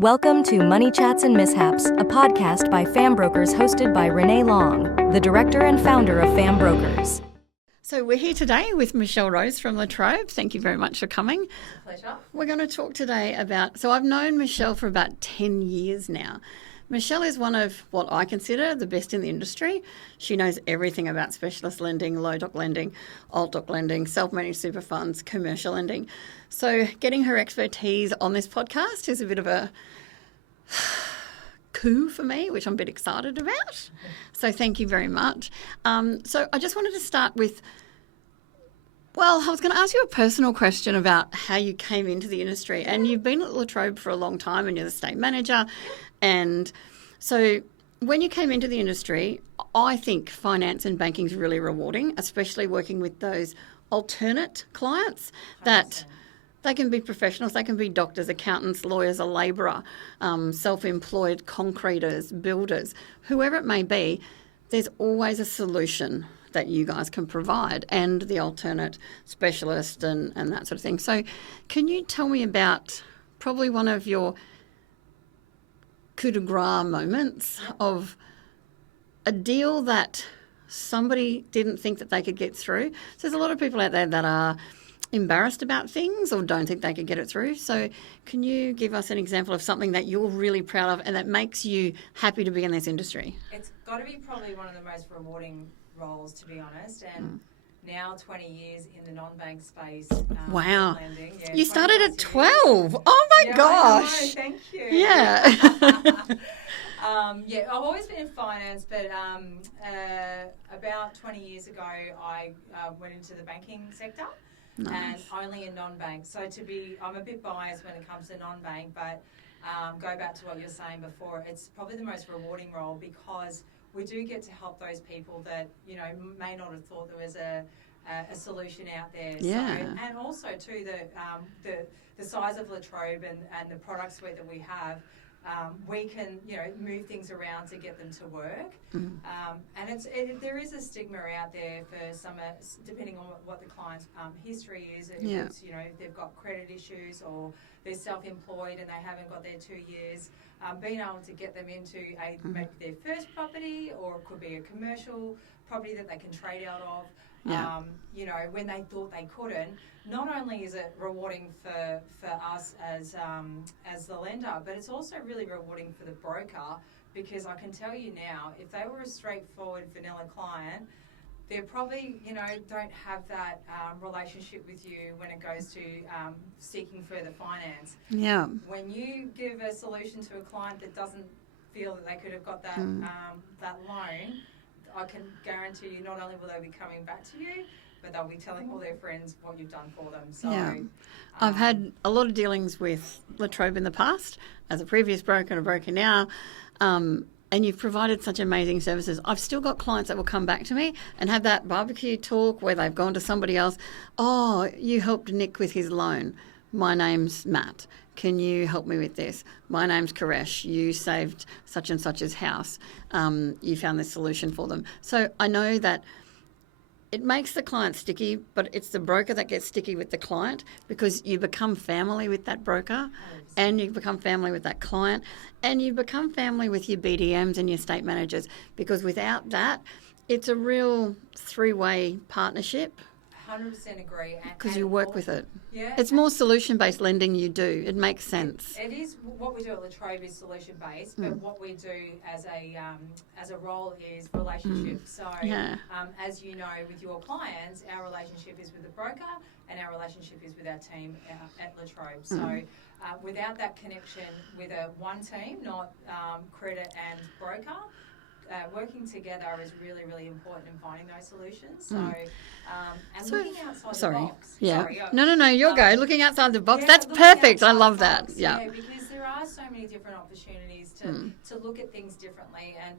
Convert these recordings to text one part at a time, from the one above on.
Welcome to Money Chats and Mishaps, a podcast by Fam Brokers hosted by Renae Long, the director and founder of Fam Brokers. So we're here today with Michelle Rose from Trobe. Thank you very much for coming. It's a pleasure. We're going to talk today about, so I've known Michelle for about 10 years now. Michelle is one of what I consider the best in the industry. She knows everything about specialist lending, low doc lending, alt doc lending, self-managed super funds, commercial lending. So getting her expertise on this podcast is a bit of a coup for me, which I'm a bit excited about. So thank you very much. So I just wanted to start with, well, I was going to ask you a personal question about how you came into the industry. And you've been at Trobe for a long time and you're the state manager. And so when you came into the industry, I think finance and banking is really rewarding, especially working with those alternate clients that they can be professionals, they can be doctors, accountants, lawyers, a labourer, self-employed concreters, builders, whoever it may be. There's always a solution that you guys can provide, and the alternate specialist and that sort of thing. So can you tell me about probably one of your coup de grace moments of a deal that somebody didn't think that they could get through? So there's a lot of people out there that are embarrassed about things or don't think they could get it through. So can you give us an example of something that you're really proud of and that makes you happy to be in this industry? It's got to be probably one of the most rewarding roles, to be honest. And now 20 years in the non-bank space. Wow. Lending. Yeah, you started at 12. Years. Oh my Yeah, gosh. I know, thank you. Yeah. I've always been in finance, but about 20 years ago, I went into the banking sector. Nice. And only in non-bank. So I'm a bit biased when it comes to non-bank, but go back to what you were saying before, it's probably the most rewarding role because we do get to help those people that, you know, may not have thought there was a solution out there. Yeah. So, and also too the size of Trobe and the product suite that we have, we can, you know, move things around to get them to work. And there is a stigma out there for some, depending on what the client's history is. If it's, you know, if they've got credit issues or they're self-employed and they haven't got their 2 years, being able to get them into maybe their first property, or it could be a commercial property that they can trade out of. You know, when they thought they couldn't. Not only is it rewarding for us as the lender, but it's also really rewarding for the broker, because I can tell you now, if they were a straightforward vanilla client, they probably, you know, don't have that relationship with you when it goes to seeking further finance. Yeah. When you give a solution to a client that doesn't feel that they could have got that that loan, I can guarantee you not only will they be coming back to you, but they'll be telling all their friends what you've done for them. So, yeah. I've had a lot of dealings with Trobe in the past, as a previous broker and a broker now, and you've provided such amazing services. I've still got clients that will come back to me and have that barbecue talk where they've gone to somebody else. Oh, you helped Nick with his loan. My name's Matt. Can you help me with this? My name's Koresh. You saved such and such's house. You found this solution for them. So I know that it makes the client sticky, but it's the broker that gets sticky with the client, because you become family with that broker and you become family with that client and you become family with your BDMs and your state managers, because without that, it's a real three-way partnership. 100% agree. Because you work with it. Yeah. It's more solution-based lending you do. It makes sense. It is. What we do at Trobe is solution-based, but what we do as a role is relationship. So, as you know, with your clients, our relationship is with the broker and our relationship is with our team at Trobe. So, without that connection with one team, not credit and broker, working together is really, really important in finding those solutions. So, and looking outside the box. Yeah. Sorry, No, you're go. Looking outside the box. Yeah, That's perfect. I love that. Box, yeah, because there are so many different opportunities to look at things differently, and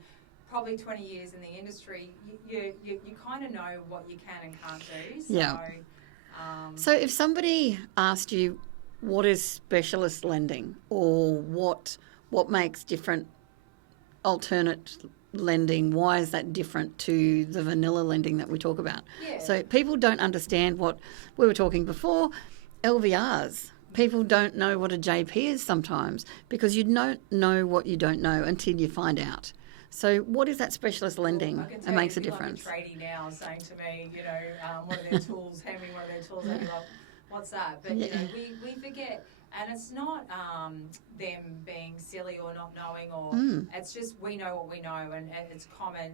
probably 20 years in the industry, you kind of know what you can and can't do. So, yeah. So if somebody asked you, what is specialist lending, or what makes different alternate lending, why is that different to the vanilla lending that we talk about? Yeah. So people don't understand what we were talking before, LVRs. people don't know what a JP is sometimes because you don't know what you don't know until you find out. So what is that specialist lending? It makes a difference. Like a tradie now saying to me, what are their tools? Hand me one of their tools. I'd be like, what's that? But, we forget. And it's not them being silly or not knowing, or it's just we know what we know, and it's common,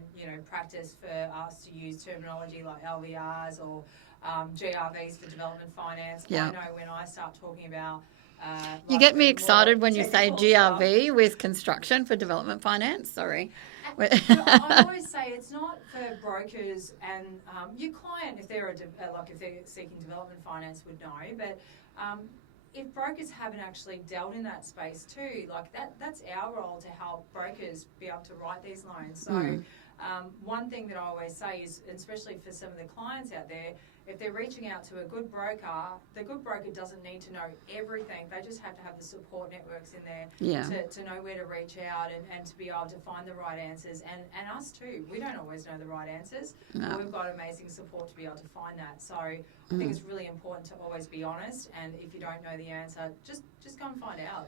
practice for us to use terminology like LVRs or GRVs for development finance. Yeah. I know when I start talking about you get me excited when you say GRV stuff. with construction for development finance. Sorry. I always say it's not for brokers and your client, if they're if they're seeking development finance, would know. But if brokers haven't actually dealt in that space too, that's our role to help brokers be able to write these loans. So one thing that I always say is, especially for some of the clients out there, if they're reaching out to a good broker, the good broker doesn't need to know everything. They just have to have the support networks in there to know where to reach out and to be able to find the right answers. And us too. We don't always know the right answers. No. But we've got amazing support to be able to find that. So I think it's really important to always be honest. And if you don't know the answer, just go and find out.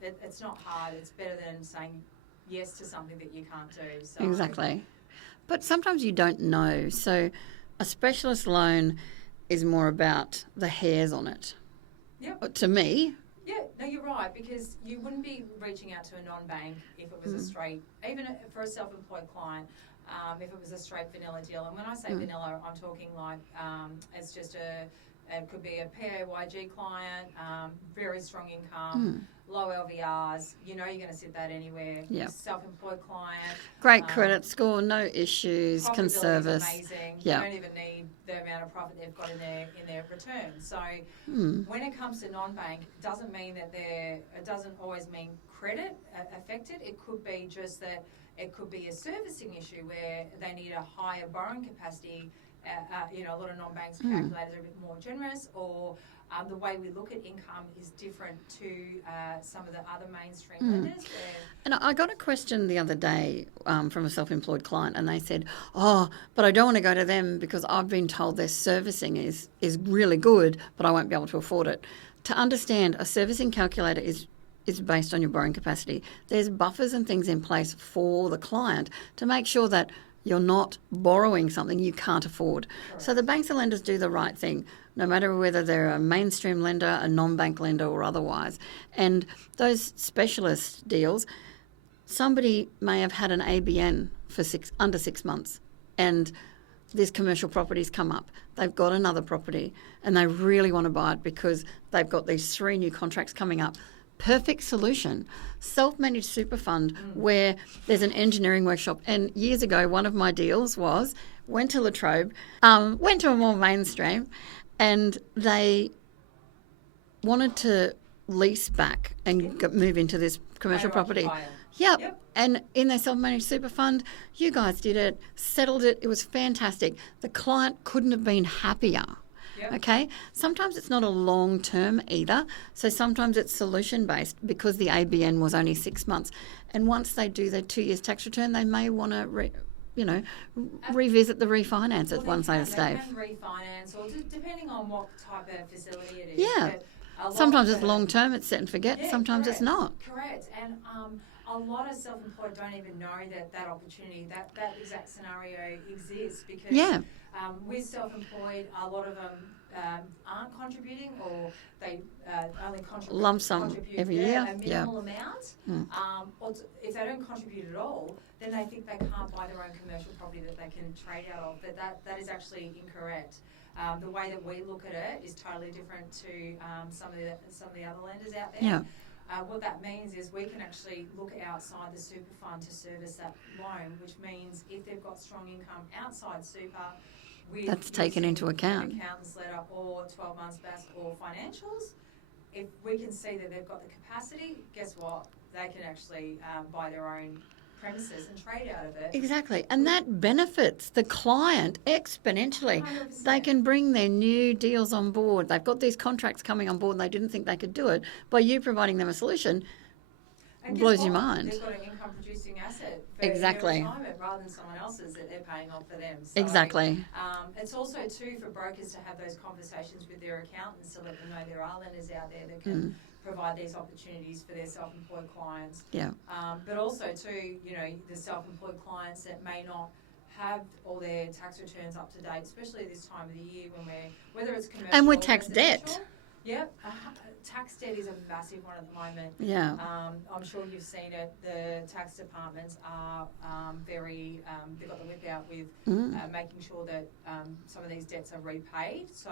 It's not hard. It's better than saying yes to something that you can't do. So. Exactly. But sometimes you don't know. So a specialist loan is more about the hairs on it. Yep. To me. Yeah, no, you're right, because you wouldn't be reaching out to a non-bank if it was a straight, even for a self-employed client, if it was a straight vanilla deal. And when I say vanilla, I'm talking like it's just it could be a PAYG client, very strong income, low LVRs. You're going to sit that anywhere. Yep. Self-employed client. Great credit score, no issues, can service. Amazing. Yep. You don't even need the amount of profit they've got in their return. So when it comes to non-bank, it doesn't mean that it doesn't always mean credit affected. It could be just that it could be a servicing issue where they need a higher borrowing capacity. A lot of non-banks calculators are a bit more generous, or the way we look at income is different to some of the other mainstream lenders. And I got a question the other day from a self-employed client, and they said, but I don't want to go to them because I've been told their servicing is really good, but I won't be able to afford it. To understand, a servicing calculator is based on your borrowing capacity. There's buffers and things in place for the client to make sure that you're not borrowing something you can't afford. Correct. So the banks and lenders do the right thing, no matter whether they're a mainstream lender, a non-bank lender or otherwise. And those specialist deals, somebody may have had an ABN for under 6 months and this commercial property's come up. They've got another property and they really want to buy it because they've got these 3 new contracts coming up. Perfect solution. Self-managed super fund where there's an engineering workshop. And years ago, one of my deals went to La Trobe, went to a more mainstream, and they wanted to lease back and move into this commercial property. Yep. And in their self-managed super fund, you guys did it, settled it. It was fantastic. The client couldn't have been happier. Yep. Okay, sometimes it's not a long term either. So sometimes it's solution based because the ABN was only 6 months. And once they do their 2 years tax return, they may want to, revisit the refinance at one stage. They can refinance, or depending on what type of facility it is. Yeah. Sometimes it's long term, it's set and forget. Yeah, sometimes correct, it's not. Correct. And a lot of self-employed don't even know that opportunity, that exact scenario exists because with self-employed, a lot of them aren't contributing, or they only contribute lump sum every year, a minimal amount. Or if they don't contribute at all, then they think they can't buy their own commercial property that they can trade out of. But that is actually incorrect. The way that we look at it is totally different to some of the other lenders out there. Yeah. What that means is we can actually look outside the super fund to service that loan, which means if they've got strong income outside super, that's taken into account. Accountant's letter or 12 months BAS or financials. If we can see that they've got the capacity, guess what? They can actually buy their own premises and trade out of it. Exactly. And that benefits the client exponentially. 100%. They can bring their new deals on board. They've got these contracts coming on board and they didn't think they could do it. By you providing them a solution, And guess blows your what? mind. They've got an income producing asset for Exactly. their retirement rather than someone else's that they're paying off for them. So, Exactly. It's also too for brokers to have those conversations with their accountants to let them know there are lenders out there that can provide these opportunities for their self-employed clients. Yeah. But also too, the self-employed clients that may not have all their tax returns up to date, especially this time of the year when whether it's commercial And with or tax debt. residential. Yep, tax debt is a massive one at the moment. Yeah. I'm sure you've seen it. The tax departments are they've got the whip out with making sure that some of these debts are repaid. So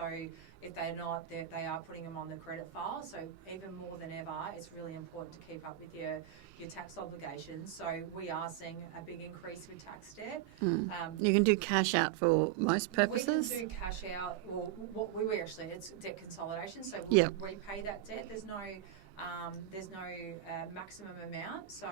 if they're not, they are putting them on the credit file. So even more than ever, it's really important to keep up with your tax obligations. So we are seeing a big increase with tax debt. You can do cash out for most purposes. We can do cash out, or what we actually, it's debt consolidation. So we'll repay that debt. There's no maximum amount. So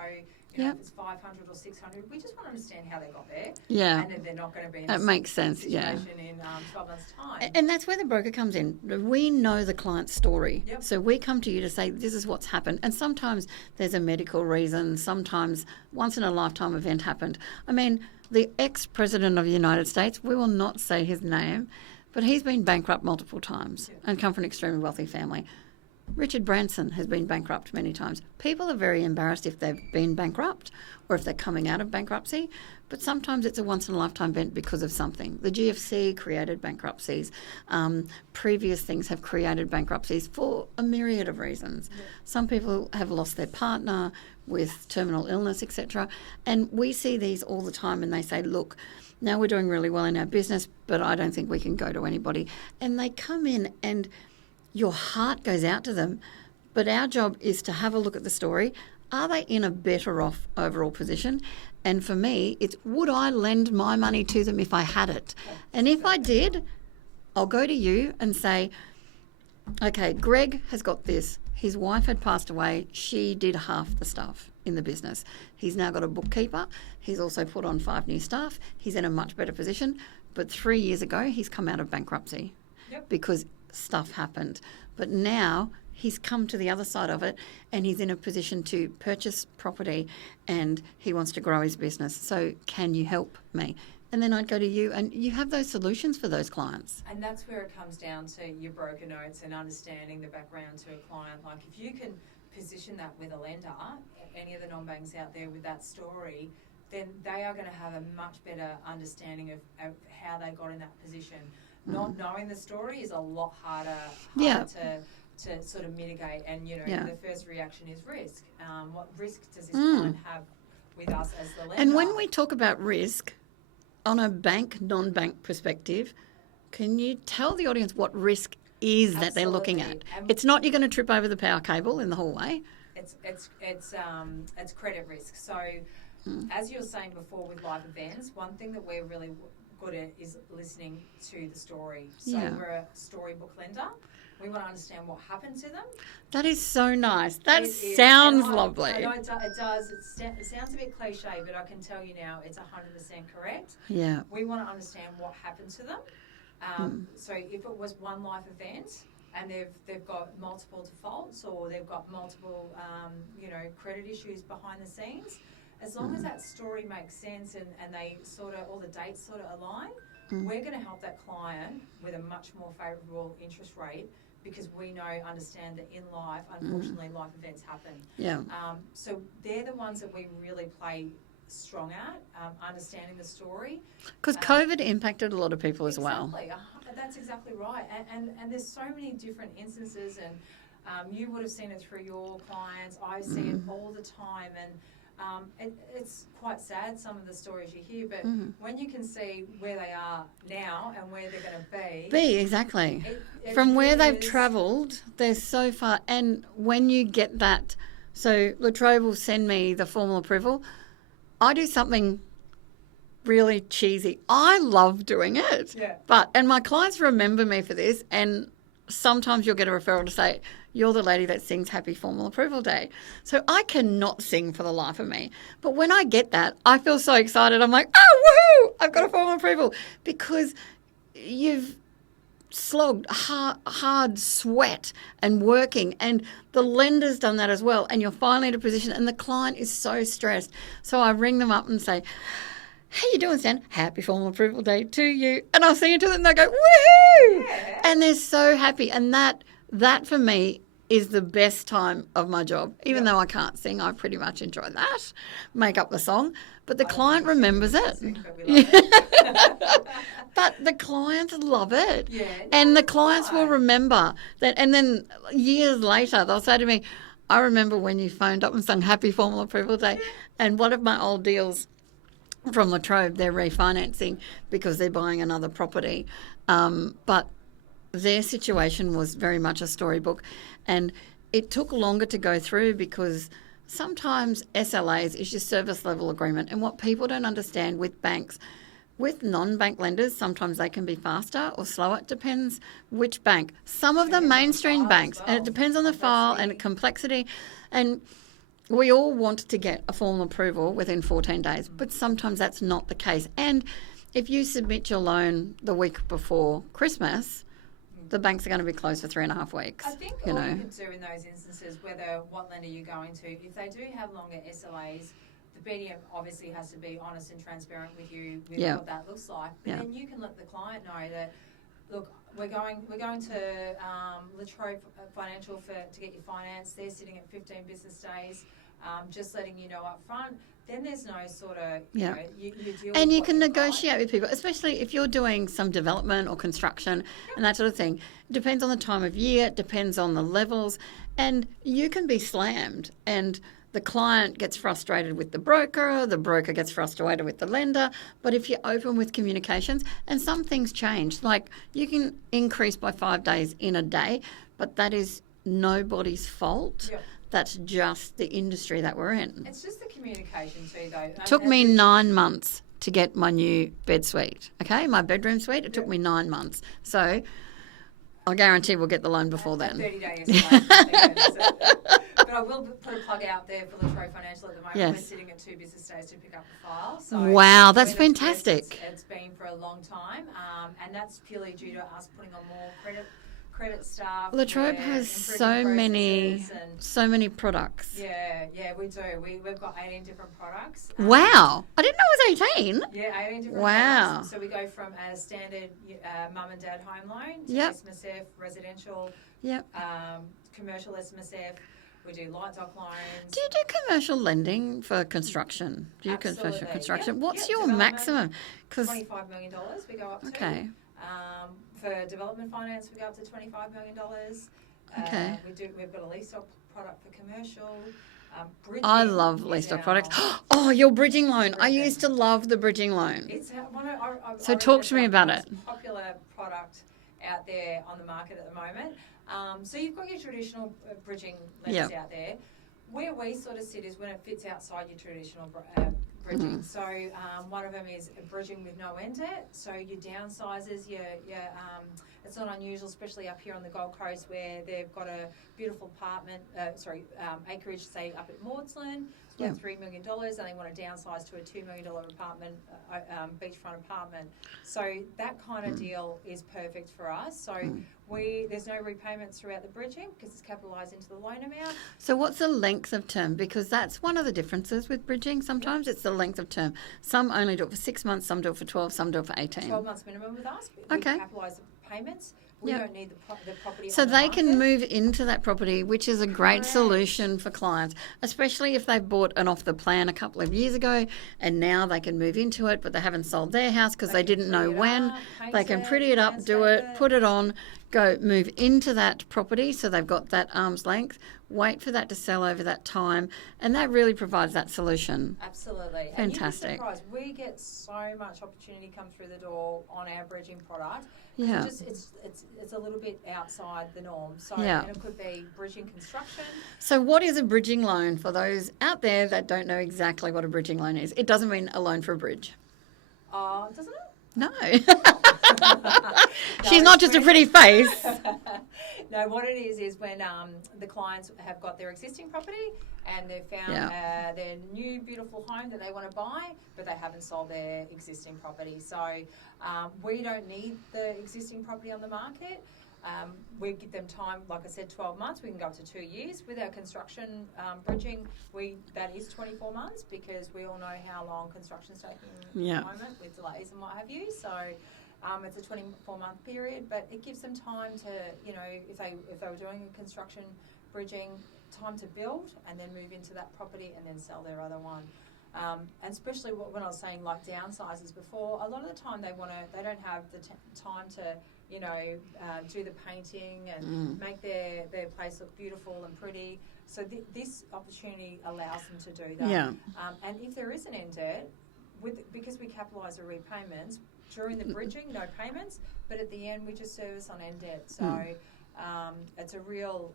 if it's 500 or 600, we just want to understand how they got there. Yeah. And then they're not going to be in that makes sense. situation in 12 months' time. And that's where the broker comes in. We know the client's story. Yep. So we come to you to say, this is what's happened. And sometimes there's a medical reason. Sometimes once in a lifetime event happened. I mean, the ex-president of the United States, we will not say his name, but he's been bankrupt multiple times and come from an extremely wealthy family. Richard Branson has been bankrupt many times. People are very embarrassed if they've been bankrupt or if they're coming out of bankruptcy, but sometimes it's a once-in-a-lifetime event because of something. The GFC created bankruptcies. Previous things have created bankruptcies for a myriad of reasons. Yeah. Some people have lost their partner with terminal illness, etc. And we see these all the time and they say, look, now we're doing really well in our business, but I don't think we can go to anybody. And they come in and your heart goes out to them, but our job is to have a look at the story. Are they in a better off overall position? And for me, it's would I lend my money to them if I had it? And if I did, I'll go to you and say, okay, Greg has got this. His wife had passed away. She did half the stuff in the business. He's now got a bookkeeper. He's also put on 5 new staff. He's in a much better position. But 3 years ago, he's come out of bankruptcy because stuff happened. But now he's come to the other side of it and he's in a position to purchase property and he wants to grow his business. So can you help me? And then I'd go to you and you have those solutions for those clients. And that's where it comes down to your broker notes and understanding the background to a client. Like if you can position that with a lender, any of the non-banks out there with that story, then they are going to have a much better understanding of how they got in that position. Not knowing the story is a lot harder to sort of mitigate. And, the first reaction is risk. What risk does this client have with us as the lender? And when we talk about risk, on a bank, non-bank perspective, can you tell the audience what risk is that they're looking at? It's not you're going to trip over the power cable in the hallway. It's credit risk. So as you were saying before with live events, one thing that we're really good at is listening to the story. So we're a storybook lender. We want to understand what happened to them. That is so nice. That sounds lovely. I know it does. It sounds a bit cliche, but I can tell you now it's 100% correct. Yeah. We want to understand what happened to them. So if it was one life event and they've got multiple defaults or they've got multiple credit issues behind the scenes, as long as that story makes sense and they sort of all the dates sort of align, we're going to help that client with a much more favourable interest rate because we understand that in life, unfortunately, life events happen. Yeah. So they're the ones that we really play strong at, understanding the story. Because COVID impacted a lot of people as well. Exactly. That's exactly right. And there's so many different instances and you would have seen it through your clients. I see it all the time and it's quite sad, some of the stories you hear, but when you can see where they are now and where they're going to be. Exactly. From where they've travelled, they're so far. And when you get that, so Trobe will send me the formal approval. I do something really cheesy. I love doing it. Yeah. And my clients remember me for this, and sometimes you'll get a referral to say, you're the lady that sings Happy Formal Approval Day. So I cannot sing for the life of me. But when I get that, I feel so excited. I'm like, oh, woohoo, I've got a formal approval. Because you've slogged, hard sweat and working, and the lender's done that as well, and you're finally in a position and the client is so stressed. So I ring them up and say, how you doing, Stan? Happy formal approval day to you. And I'll sing it to them and they go, woohoo! Yeah. And they're so happy. And that for me is the best time of my job. Even though I can't sing, I pretty much enjoy that, make up the song. But the client remembers it. But the clients love it. Yeah, And the clients will remember that. And then years later, they'll say to me, I remember when you phoned up and sung Happy Formal Approval Day. And one of my old deals from La Trobe, they're refinancing because they're buying another property. But their situation was very much a storybook. And it took longer to go through because sometimes SLAs is your service level agreement. And what people don't understand with banks, with non-bank lenders, sometimes they can be faster or slower. It depends which bank. Some of the mainstream banks, and it depends on the file and complexity. And we all want to get a formal approval within 14 days, but sometimes that's not the case. And if you submit your loan the week before Christmas, the banks are going to be closed for 3.5 weeks. I think all you can do in those instances, whether what lender you're going to, if they do have longer SLAs, the BDM obviously has to be honest and transparent with you with what that looks like. But then you can let the client know that, look, we're going to La Trobe Financial to get your finance. They're sitting at 15 business days. Just letting you know up front. Then there's no sort of, you know, you deal and with you what can you've negotiate got. with people, especially if you're doing some development or construction and that sort of thing. It depends on the time of year, it depends on the levels, and you can be slammed and the client gets frustrated with the broker gets frustrated with the lender. But if you're open with communications, and some things change, like you can increase by 5 days in a day, but that is nobody's fault. Yep. That's just the industry that we're in. It's just the communication too, though. It took me 9 months to get my new bed suite, okay? My bedroom suite, it took me 9 months. So I guarantee we'll get the loan before then. 30-day escalation. But I will put a plug out there for La Trobe Financial at the moment. Yes. We're sitting at 2 business days to pick up the file. So Wow, that's we're the best fantastic. It's been for a long time. And that's purely due to us putting on more credit staff. La Trobe has so many products. Yeah, we do. We've got 18 different products. Wow, I didn't know it was 18. Yeah, 18 different Wow. products. So we go from a standard mum and dad home loan to SMSF, residential, commercial SMSF. We do light dock loans. Do you do commercial lending for construction? Do you do commercial construction? Yep. What's your Development, maximum? $25 million we go up to. Okay. For development finance, we go up to $25 million. Okay. We've got a lease stock product for commercial. Bridging I love lease stock products. Oh, your bridging loan. I used to love the bridging loan. It's So talk to me about it. Popular product out there on the market at the moment. So you've got your traditional bridging lenders out there. Where we sort of sit is when it fits outside your traditional bridging. So one of them is bridging with no end debt. So your downsizes, it's not unusual, especially up here on the Gold Coast where they've got a beautiful acreage, say up at Maudslin, worth $3 million, and they want to downsize to a $2 million apartment, beachfront apartment. So that kind of deal is perfect for us. So there's no repayments throughout the bridging because it's capitalised into the loan amount. So what's the length of term? Because that's one of the differences with bridging. Sometimes it's the length of term. Some only do it for 6 months, some do it for 12, some do it for 18. 12 months minimum with us. We capitalise the payments. We don't need the property. So on the they market. can move into that property, which is a great solution for clients, especially if they've bought an off the plan a couple of years ago and now they can move into it, but they haven't sold their house because they didn't know when. They can pretty it up, do it, put it on, move into that property so they've got that arm's length, wait for that to sell over that time, and that really provides that solution. Absolutely. Fantastic. And you'd be surprised. We get so much opportunity come through the door on our bridging product. Yeah. It's a little bit outside the norm. So and it could be bridging construction. So what is a bridging loan for those out there that don't know exactly what a bridging loan is? It doesn't mean a loan for a bridge. Doesn't it? No. She's not just a pretty face. No, what it is when the clients have got their existing property and they've found their new beautiful home that they want to buy, but they haven't sold their existing property. So we don't need the existing property on the market. We give them time, like I said, 12 months. We can go up to 2 years. With our construction bridging, that is 24 months because we all know how long construction's taking at the moment with delays and what have you. So it's a 24-month period, but it gives them time to, if they were doing a construction bridging, time to build and then move into that property and then sell their other one. And especially when I was saying like downsizes before, a lot of the time they don't have the time to do the painting and make their place look beautiful and pretty. So this opportunity allows them to do that. Yeah. And if there is an end date, because we capitalise the repayments, during the bridging, no payments, but at the end we just service on end debt. So it's a real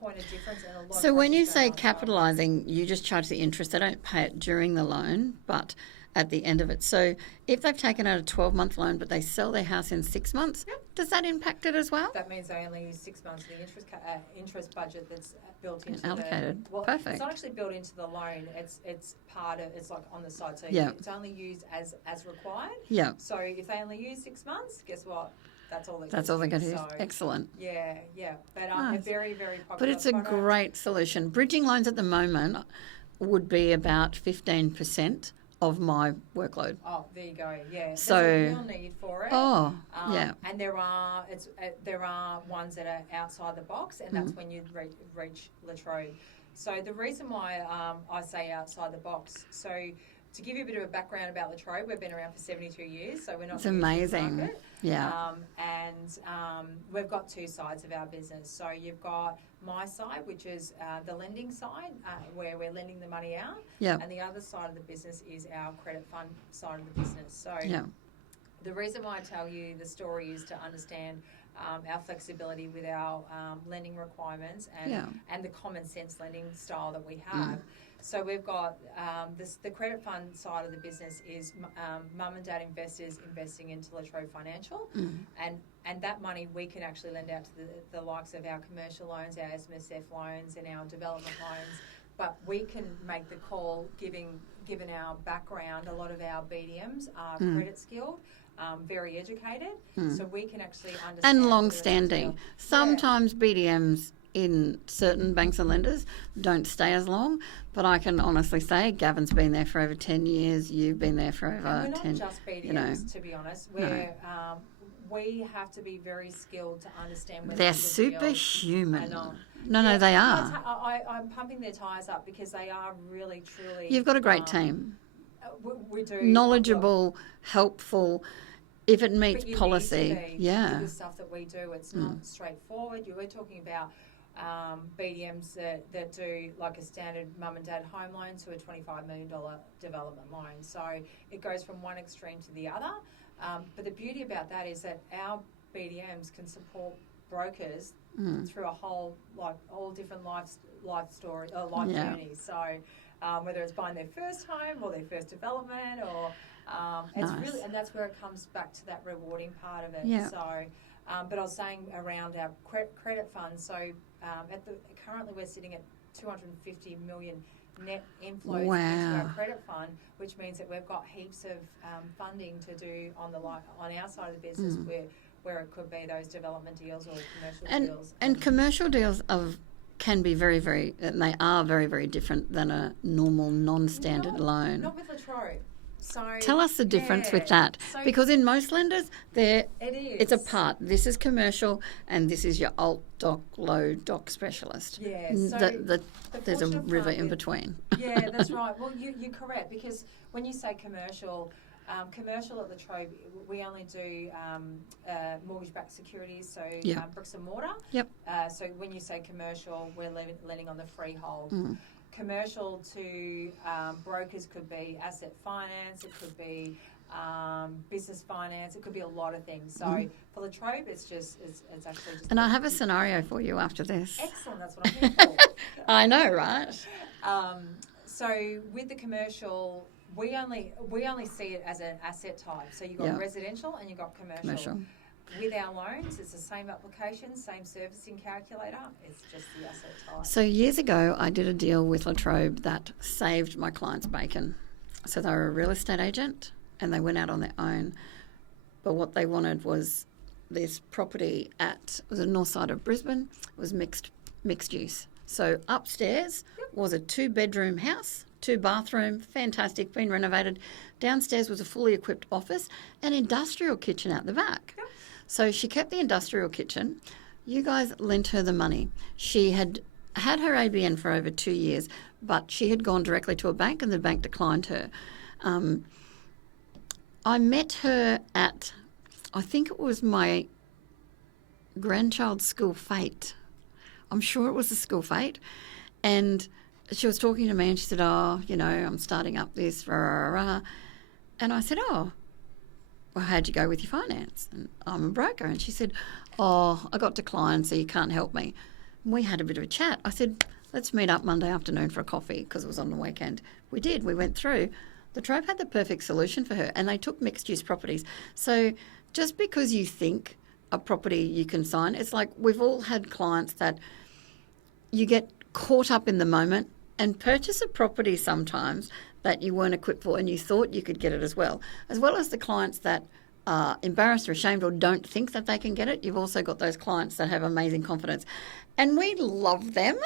point of difference. And a lot. So when you say capitalising, you just charge the interest. They don't pay it during the loan, but at the end of it. So if they've taken out a 12-month loan but they sell their house in 6 months, does that impact it as well? That means they only use 6 months of the interest budget that's built into allocated. Perfect. It's not actually built into the loan. It's part of. It's like on the side. So it's only used as required. Yeah. So if they only use 6 months, guess what? That's all they're going to use. Excellent. Yeah. But a very, very popular But it's a great solution. Bridging loans at the moment would be about 15% of my workload. Oh, there you go. Yeah. So there's a real need for it. Oh, yeah. And there are ones that are outside the box, and that's when you reach Latrobe. So the reason why I say outside the box, so to give you a bit of a background about Latrobe, we've been around for 72 years, so we're not. It's amazing. Yeah. And we've got two sides of our business. So you've got my side, which is the lending side, where we're lending the money out. Yeah. And the other side of the business is our credit fund side of the business. So the reason why I tell you the story is to understand our flexibility with our lending requirements and the common sense lending style that we have. So we've got the credit fund side of the business is mum and dad investors investing into Latrobe Financial, and that money we can actually lend out to the likes of our commercial loans, our SMSF loans, and our development loans. But we can make the call, given our background. A lot of our BDMs are credit skilled. Very educated, so we can actually understand. And long-standing. Sometimes BDMs in certain banks and lenders don't stay as long, but I can honestly say Gavin's been there for over 10 years, you've been there for over 10 years. We're not just BDMs, to be honest. We have to be very skilled to understand whether they're superhuman. No, they are. I'm pumping their tyres up because they are really, truly... You've got a great team. We do. Knowledgeable, helpful, if it meets policy. To do the stuff that we do, it's not straightforward. We're talking about BDMs that do like a standard mum and dad home loan to a $25 million development loan. So it goes from one extreme to the other. But the beauty about that is that our BDMs can support brokers through all different life stories or life journeys. So whether it's buying their first home or their first development, or it's really, and that's where it comes back to that rewarding part of it. Yeah. So, but I was saying around our credit fund. So currently we're sitting at 250 million net inflows into our credit fund, which means that we've got heaps of funding to do on our side of the business where it could be those development deals or commercial deals. And commercial deals can be very, very, and they are very, very different than a normal non-standard loan. Not with Latrobe. So, tell us the difference with that, because in most lenders, it's a part. This is commercial, and this is your alt doc, low doc specialist. Yeah, so there's a river in between. Yeah, that's right. Well, you're correct, because when you say commercial at Latrobe, we only do mortgage-backed securities, so bricks and mortar. Yep. So when you say commercial, we're lending on the freehold. Commercial to brokers could be asset finance, it could be business finance, it could be a lot of things. So for Latrobe, it's actually just... And I have a scenario for you after this. Excellent, that's what I'm here for. I know, right? So with the commercial, we only see it as an asset type. So you've got Yeah. residential and you've got commercial. With our loans, it's the same application, same servicing calculator. It's just the asset type. So years ago, I did a deal with Trobe that saved my clients bacon. So they were a real estate agent and they went out on their own. But what they wanted was this property it was the north side of Brisbane. It was mixed use. So upstairs was a 2-bedroom house, 2-bathroom, fantastic, been renovated. Downstairs was a fully equipped office and industrial kitchen out the back. Yep. So she kept the industrial kitchen. You guys lent her the money. She had her ABN for over 2 years, but she had gone directly to a bank and the bank declined her. I met her at, I think it was my grandchild's school fete. I'm sure it was the school fete. And she was talking to me and she said, I'm starting up this, rah, rah, rah. And I said, well, how'd you go with your finance? And I'm a broker. And she said, I got declined, so you can't help me. And we had a bit of a chat. I said, let's meet up Monday afternoon for a coffee because it was on the weekend. We did. We went through. The Trobe had the perfect solution for her, and they took mixed-use properties. So just because you think a property you can sign, it's like we've all had clients that you get caught up in the moment and purchase a property sometimes that you weren't equipped for and you thought you could get it as well as the clients that are embarrassed or ashamed or don't think that they can get it. You've also got those clients that have amazing confidence. And we love them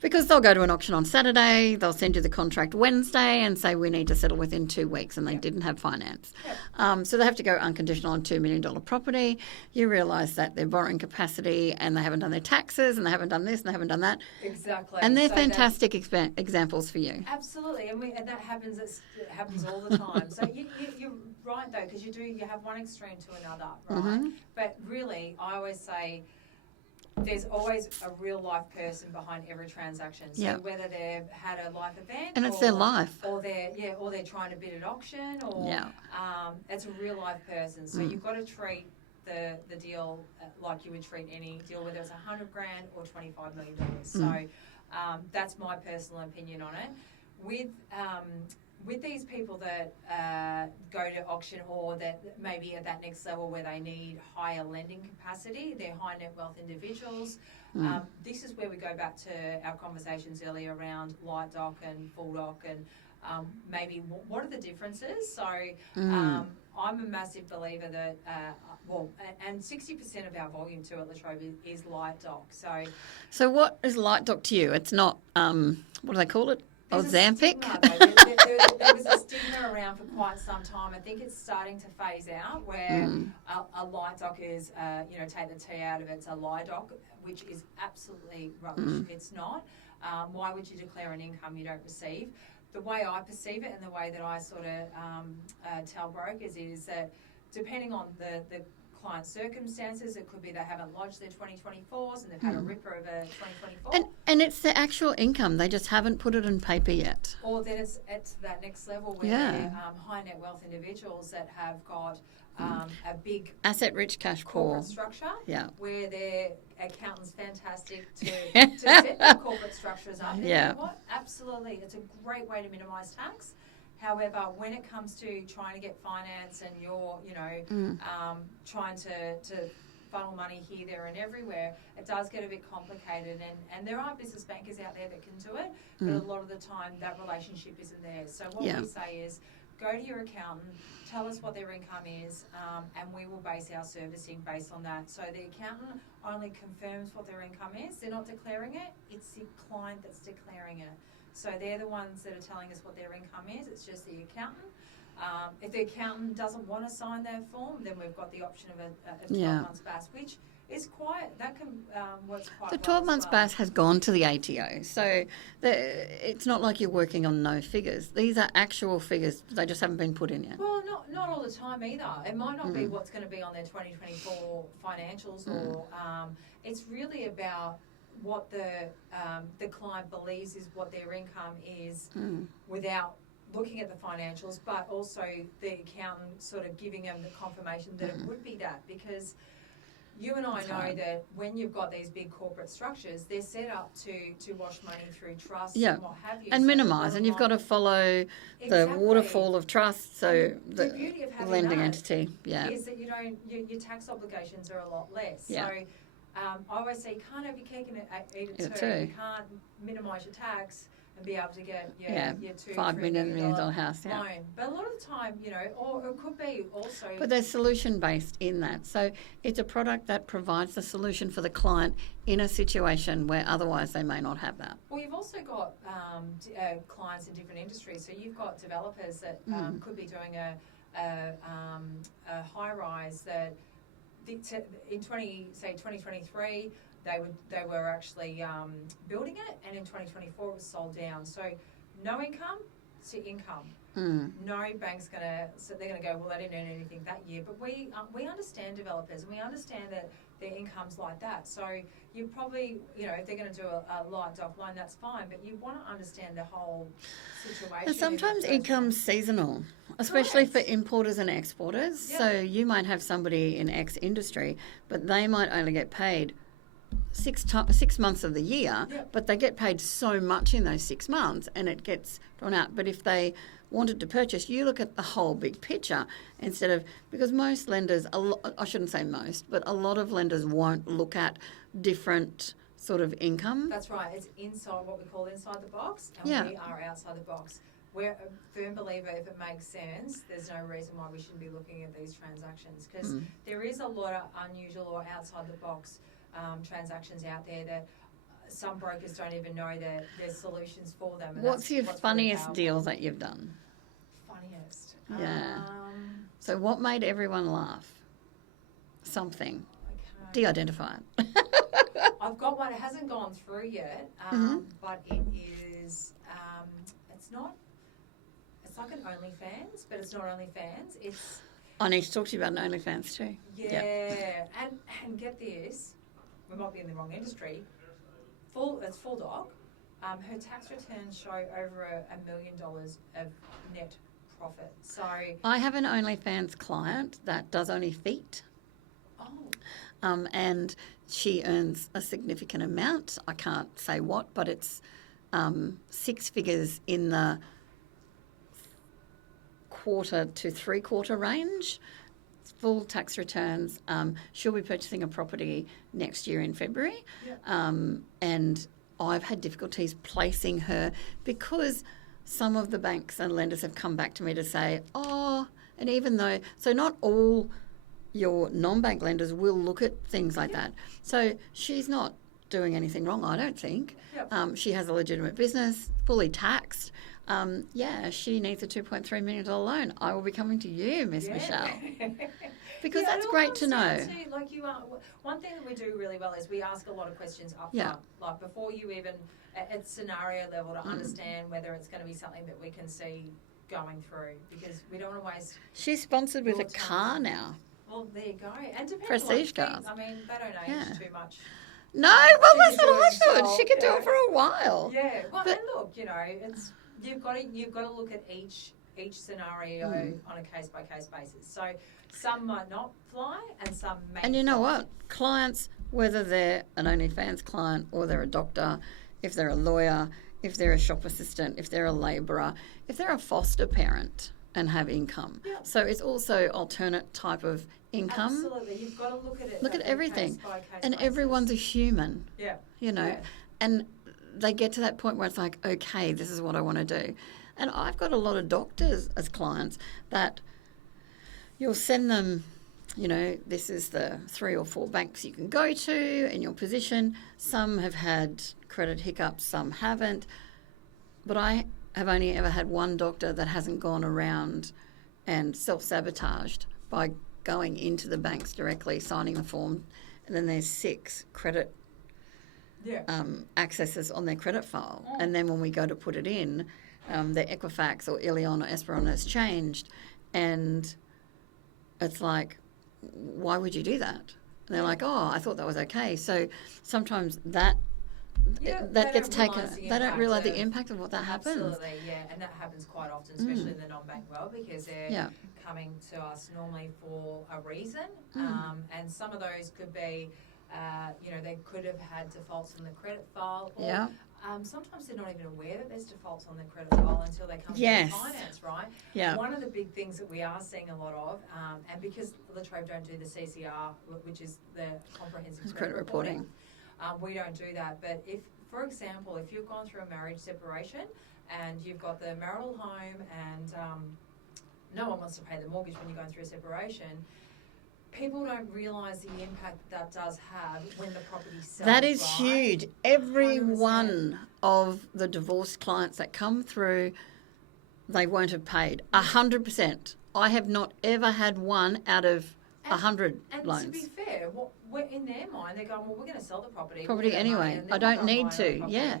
because they'll go to an auction on Saturday, they'll send you the contract Wednesday and say we need to settle within 2 weeks, and they didn't have finance. So they have to go unconditional on $2 million property. You realise that they're borrowing capacity and they haven't done their taxes and they haven't done this and they haven't done that. Exactly. And they're fantastic examples for you. Absolutely, and that happens. It happens all the time. So you're right though, because you have one extreme to another, right? Mm-hmm. But really, I always say there's always a real life person behind every transaction. So whether they've had a life event, and it's their life, or they're trying to bid at auction, or it's a real life person. So you've got to treat the deal like you would treat any deal, whether it's $100,000 or $25 million. So that's my personal opinion on it. With these people that go to auction or that maybe at that next level where they need higher lending capacity, they're high net wealth individuals. This is where we go back to our conversations earlier around light doc and full doc and maybe what are the differences. So I'm a massive believer that, and 60% of our volume too at La Trobe is light doc. So what is light doc to you? It's not, what do they call it? Ozempic? There was a stigma around for quite some time. I think it's starting to phase out where a light doc is, take the T out of it, it's a lie doc, which is absolutely rubbish. It's not. Why would you declare an income you don't receive? The way I perceive it and the way that I sort of tell brokers is that depending on the client circumstances, it could be they haven't lodged their 2024s and they've had a ripper of a 2024. And it's the actual income, they just haven't put it in paper yet. Or then it's that next level where they're high net wealth individuals that have got a big asset-rich cash corporate pool structure, where their accountant's fantastic to set the corporate structures up. And you know what? Absolutely, it's a great way to minimise tax. However, when it comes to trying to get finance and you're, trying to funnel money here, there and everywhere, it does get a bit complicated. And there are business bankers out there that can do it, but a lot of the time that relationship isn't there. So what we say is go to your accountant, tell us what their income is, and we will base our servicing based on that. So the accountant only confirms what their income is. They're not declaring it. It's the client that's declaring it. So they're the ones that are telling us what their income is. It's just the accountant. If the accountant doesn't want to sign that form, then we've got the option of a 12 months BAS, which is that can work quite well. The 12 months BAS has gone to the ATO. So it's not like you're working on no figures. These are actual figures. They just haven't been put in yet. Well, not all the time either. It might not be what's going to be on their 2024 financials or it's really about what the client believes is what their income is without looking at the financials, but also the accountant sort of giving them the confirmation that it would be that, because you and I It's know hard. that when you've got these big corporate structures, they're set up to wash money through trusts Yeah. and what have you. And So the minimise, bottom and you've got to line- follow the Exactly. waterfall of trust. So And the beauty of having lending that entity, is that you don't your tax obligations are a lot less. Yeah. So I always say you can't have your cake and eat it Eat it too. too. You can't minimise your tax and be able to get your $5 $2-3 million house. Yeah. loan. But a lot of the time, or it could be also. But they're solution based in that. So it's a product that provides the solution for the client in a situation where otherwise they may not have that. Well, you've also got clients in different industries. So you've got developers that could be doing a high rise that in 2023 they were actually building it, and in 2024 it was sold down. So no income to income. No bank's they're gonna go, well, they didn't earn anything that year. But we understand developers, and we understand that their income's like that. So you probably, if they're going to do a light dock loan, that's fine. But you want to understand the whole situation. And sometimes income's seasonal, especially for Correct. importers and exporters. Yep. So you might have somebody in X industry, but they might only get paid 6 months of the year, Yep. but they get paid so much in those 6 months, and it gets drawn out. But if they wanted to purchase, you look at the whole big picture instead of, because most lenders, I shouldn't say most, but a lot of lenders won't look at different sort of income. That's right. It's inside what we call inside the box, and Yeah. we are outside the box. We're a firm believer, if it makes sense, there's no reason why we shouldn't be looking at these transactions, because there is a lot of unusual or outside the box transactions out there that some brokers don't even know that there's solutions for them. And What's your really funniest powerful. deal that you've done? Funniest. Yeah. So what made everyone laugh? Something. Okay. De-identify it. I've got one. It hasn't gone through yet, but it is. It's not. It's like an OnlyFans, but it's not OnlyFans. It's I need to talk to you about an OnlyFans too. yeah. Yep. And get this, we might be in the wrong industry. It's full doc. Her tax returns show over $1 million of net profit. So I have an OnlyFans client that does only feet. And she earns a significant amount. I can't say what, but it's 6 figures in the quarter to 3/4 range. Full tax returns. She'll be purchasing a property next year in February. And I've had difficulties placing her because some of the banks and lenders have come back to me to say, and even though, so not all your non-bank lenders will look at things like that. So she's not doing anything wrong, I don't think. She has a legitimate business, fully taxed. She needs a $2.3 million loan. I will be coming to you, Miss Michelle. Because that's great to know. Like you are, one thing that we do really well is we ask a lot of questions up front, like before you even at scenario level to understand whether it's going to be something that we can see going through, because we don't want to waste. She's sponsored with a car now. Well, there you go. And depends Prestige on cars. I mean, they don't age too much. No, well, She that's can what do I it thought. herself, She could do it for a while. Yeah. Well, But- and look, it's you've got to look at each scenario on a case by case basis. So some might not fly, and some may. And you know what? Clients, whether they're an OnlyFans client or they're a doctor, if they're a lawyer, if they're a shop assistant, if they're a labourer, if they're a foster parent and have income. So it's also alternate type of income. Absolutely, you've got to look at it. Look at everything. Case by case And basis. everyone's a human, Yeah. and they get to that point where it's like, okay, this is what I want to do. And I've got a lot of doctors as clients that you'll send them, this is the 3 or 4 banks you can go to in your position. Some have had credit hiccups, some haven't. But I have only ever had one doctor that hasn't gone around and self-sabotaged by going into the banks directly, signing the form, and then there's 6 credit accesses on their credit file. And then when we go to put it in, their Equifax or Ilion or Esperon has changed, and it's like, why would you do that? And they're like, I thought that was okay. So sometimes that that gets don't taken. realise the They don't realise the of- impact of what that happens. Absolutely, yeah, and that happens quite often, especially in the non-bank world, because they're coming to us normally for a reason, and some of those could be, they could have had defaults on the credit file, or sometimes they're not even aware that there's defaults on the credit file until they come to the finance, right? Yeah. One of the big things that we are seeing a lot of, and because La Trobe don't do the CCR, which is the comprehensive credit reporting, we don't do that. But if, for example, if you've gone through a marriage separation and you've got the marital home and no one wants to pay the mortgage when you're going through a separation, people don't realise the impact that does have when the property sells. That is right? huge. Every 100%. one of the divorced clients that come through, they won't have paid 100%. I have not ever had one out of 100 loans. And to be fair, in their mind, they're going, well, we're going to sell the property anyway. I don't need to. Yeah.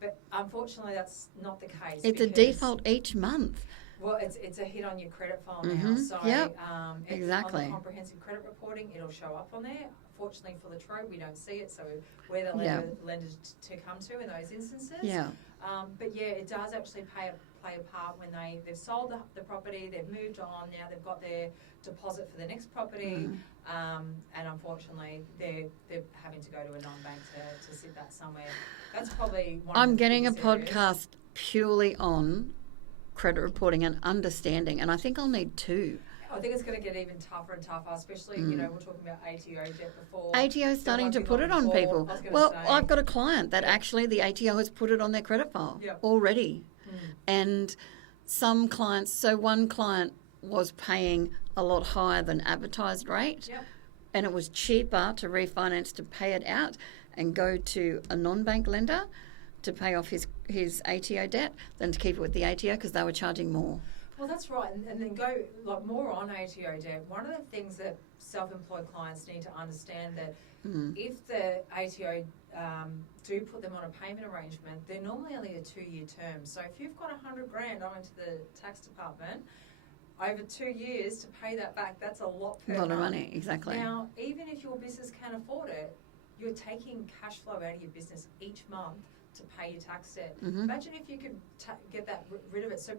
But unfortunately, that's not the case. It's a default each month. Well, it's a hit on your credit file now. So exactly. On the comprehensive credit reporting, it'll show up on there. Fortunately for the Trobe, we don't see it, so we're the lenders to come to in those instances. Yeah. But yeah, it does actually play a part when they've sold the property, they've moved on, now they've got their deposit for the next property, and unfortunately they're having to go to a non-bank to sit that somewhere. That's probably one I'm of the getting a biggest areas. podcast purely on credit reporting and understanding, and I think I'll need two. I think it's going to get even tougher and tougher, especially, we're talking about ATO debt before. ATO is starting to put it on people. Well, I've got a client that actually the ATO has put it on their credit file already. And some clients, so one client was paying a lot higher than advertised rate, and it was cheaper to refinance to pay it out and go to a non-bank lender to pay off his ATO debt than to keep it with the ATO because they were charging more. Well, that's right, and then go more on ATO debt. One of the things that self-employed clients need to understand that if the ATO do put them on a payment arrangement, they're normally only a 2-year term. So if you've got $100,000 owing to the tax department, over 2 years to pay that back, that's a lot per month. A lot of money, exactly. Now, even if your business can afford it, you're taking cash flow out of your business each month to pay your tax debt. Imagine if you could get that rid of it. So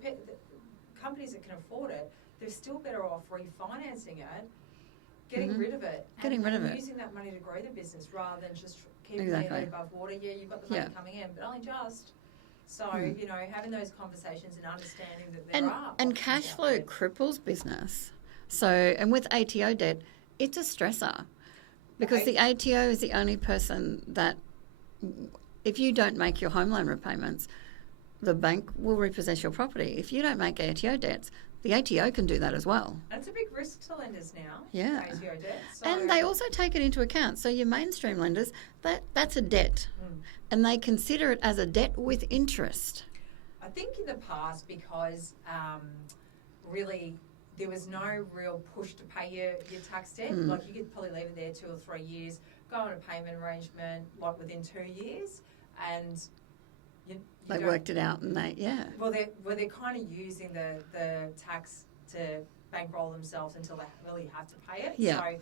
companies that can afford it, they're still better off refinancing it, getting rid of it, and using that money to grow the business rather than just keeping their head above water. Yeah, you've got the money coming in, but only just. So, having those conversations and understanding that there are and cash flow cripples business. So, and with ATO debt, it's a stressor because the ATO is the only person that, if you don't make your home loan repayments, the bank will repossess your property. If you don't make ATO debts, the ATO can do that as well. And it's a big risk to lenders now. Yeah. ATO debt. So and they also take it into account. So your mainstream lenders, that's a debt. And they consider it as a debt with interest. I think in the past, because really there was no real push to pay your tax debt. Like you could probably leave it there 2 or 3 years, go on a payment arrangement within 2 years, and they worked it out, and Well, they're kind of using the tax to bankroll themselves until they really have to pay it. Yeah. So,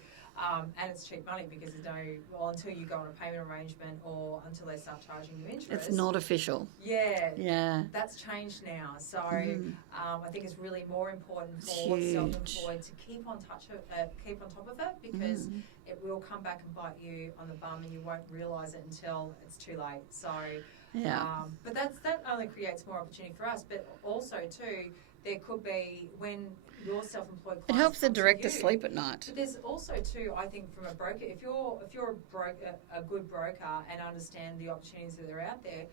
and it's cheap money because there's until you go on a payment arrangement or until they start charging you interest. It's not official. Yeah. Yeah. That's changed now. So I think it's really more important for self-employed to keep on top of it because it will come back and bite you on the bum and you won't realise it until it's too late. So. But that only creates more opportunity for us. But also too, there could be when you're self-employed. It helps the director sleep at night. But there's also too, I think, from a broker, if you're a good broker and understand the opportunities that are out there,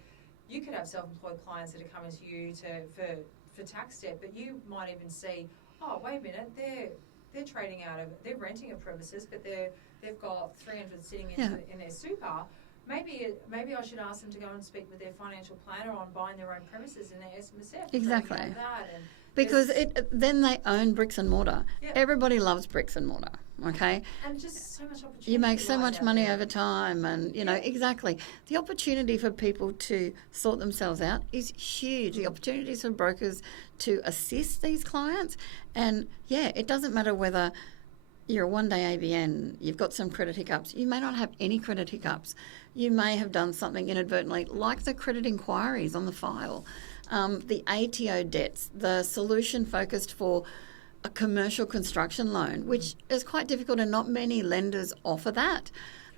you could have self-employed clients that are coming to you for tax debt, but you might even see, oh wait a minute, they're trading they're renting a premises, but they've got 300 sitting in their super. Maybe I should ask them to go and speak with their financial planner on buying their own premises in their SMSF. Exactly. And because then they own bricks and mortar. Yeah. Everybody loves bricks and mortar, okay? And just so much opportunity. You make so much money over time and, exactly. The opportunity for people to sort themselves out is huge. The opportunities for brokers to assist these clients. And, it doesn't matter whether you're a one-day ABN, you've got some credit hiccups. You may not have any credit hiccups. You may have done something inadvertently, like the credit inquiries on the file, the ATO debts, the solution focused for a commercial construction loan, which is quite difficult and not many lenders offer that.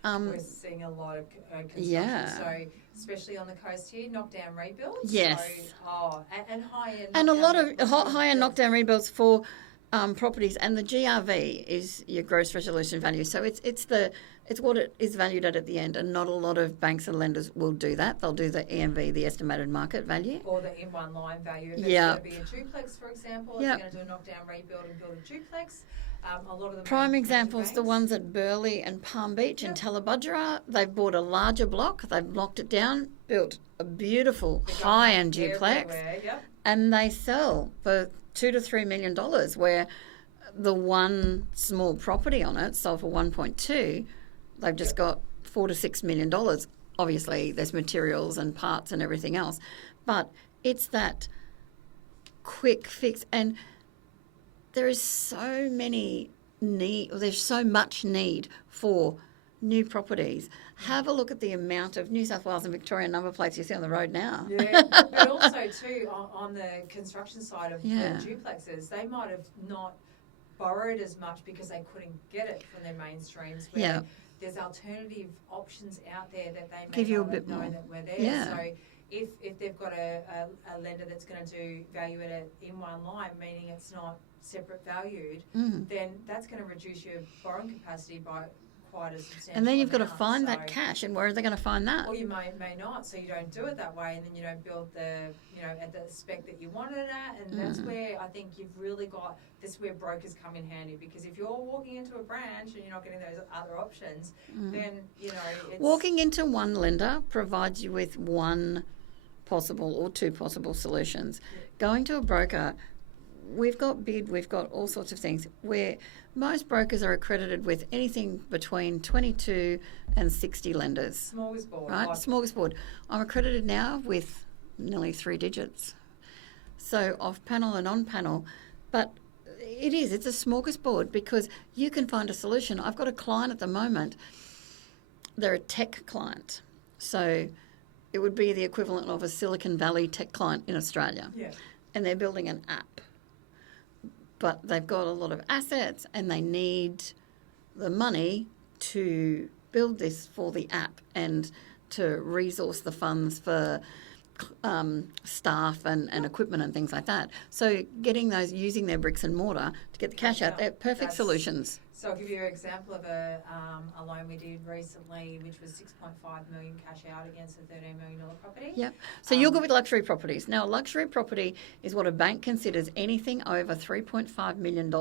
We're seeing a lot of construction, so especially on the coast here, knockdown rebuilds. Yes. So, and high-end. And a lot of high-end knockdown rebuilds for properties, and the GRV is your gross resolution value. So it's what it is valued at the end, and not a lot of banks and lenders will do that. They'll do the EMV, the estimated market value. Or the in-one line value. If it's going to be a duplex, for example, if you're going to do a knockdown rebuild and build a duplex, a lot of the prime examples, the ones at Burleigh and Palm Beach and Tallabudgera, they've bought a larger block, they've locked it down, built a beautiful high-end duplex, and they sell for $2 to $3 million, where the one small property on it sold for 1.2. They've just got $4 to $6 million. Obviously, there's materials and parts and everything else, but it's that quick fix. And there is so much need for new properties. Have a look at the amount of New South Wales and Victorian number plates you see on the road now. Yeah, but also too on the construction side of the duplexes, they might have not borrowed as much because they couldn't get it from their mainstreams. Where there's alternative options out there that they may give you not a bit know more. that were there. Yeah. So if they've got a lender that's going to value it in one line, meaning it's not separate valued, then that's going to reduce your borrowing capacity by quite a substantial And then you've got to amount. find that cash, and where are they going to find that? Or you may not, so you don't do it that way, and then you don't build at the spec that you wanted it at, and that's where I think you've really got, this is where brokers come in handy, because if you're walking into a branch and you're not getting those other options, then, it's... Walking into one lender provides you with one possible or two possible solutions. Going to a broker, we've got bid, we've got all sorts of things, where most brokers are accredited with anything between 22 and 60 lenders. Smorgasbord. Right? Smorgasbord. I'm accredited now with nearly 3 digits. So off-panel and on-panel. But it's a smorgasbord, because you can find a solution. I've got a client at the moment. They're a tech client. So it would be the equivalent of a Silicon Valley tech client in Australia. Yeah. And they're building an app. But they've got a lot of assets and they need the money to build this for the app and to resource the funds for staff and equipment and things like that. So getting those, using their bricks and mortar to get the cash out, they're perfect solutions. So I'll give you an example of a loan we did recently, which was $6.5 million cash out against a $13 million property. Yep. So you're good with luxury properties. Now, a luxury property is what a bank considers anything over $3.5 million,